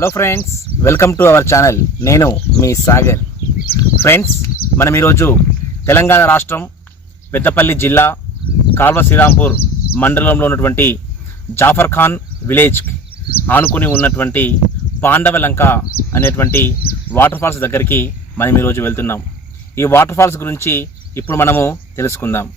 Hello friends, welcome to our channel. నేను మీ సాగర్. ఫ్రెండ్స్, మనం ఈరోజు తెలంగాణ రాష్ట్రం పెద్దపల్లి జిల్లా కాల్వ శ్రీరాంపూర్ మండలంలో ఉన్నటువంటి జాఫర్ ఖాన్ విలేజ్ ఆనుకుని ఉన్నటువంటి పాండవలంక అనేటువంటి వాటర్ ఫాల్స్ దగ్గరికి మనం ఈరోజు వెళ్తున్నాం. ఈ వాటర్ ఫాల్స్ గురించి ఇప్పుడు మనము తెలుసుకుందాం.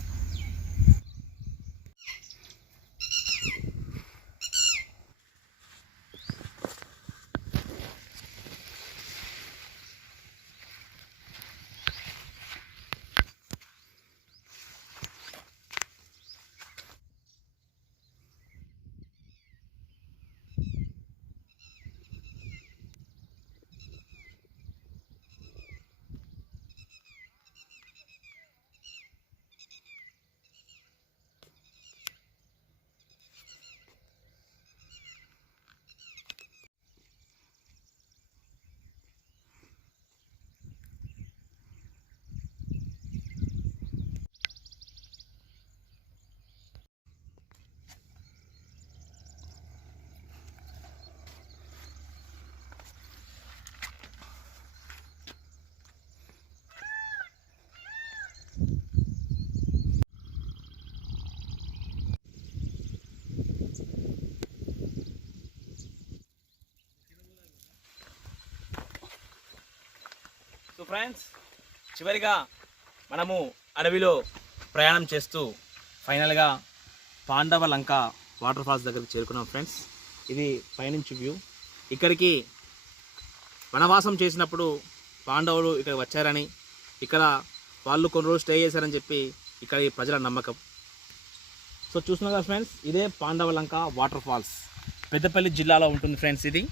సో ఫ్రెండ్స్, చివరిగా మనము అడవిలో ప్రయాణం చేస్తూ ఫైనల్గా పాండవలంక వాటర్ ఫాల్స్ దగ్గరికి చేరుకున్నాం. ఫ్రెండ్స్, ఇది పైనుంచి వ్యూ. ఇక్కడికి వనవాసం చేసినప్పుడు పాండవులు ఇక్కడ వచ్చారని, ఇక్కడ వాళ్ళు కొన్ని రోజులు స్టే చేశారని చెప్పి ఇక్కడ ఈ ప్రజల నమ్మకం. సో చూస్తున్నారు కదా ఫ్రెండ్స్, ఇదే పాండవలంక వాటర్ ఫాల్స్ పెద్దపల్లి జిల్లాలో ఉంటుంది. ఫ్రెండ్స్, ఇది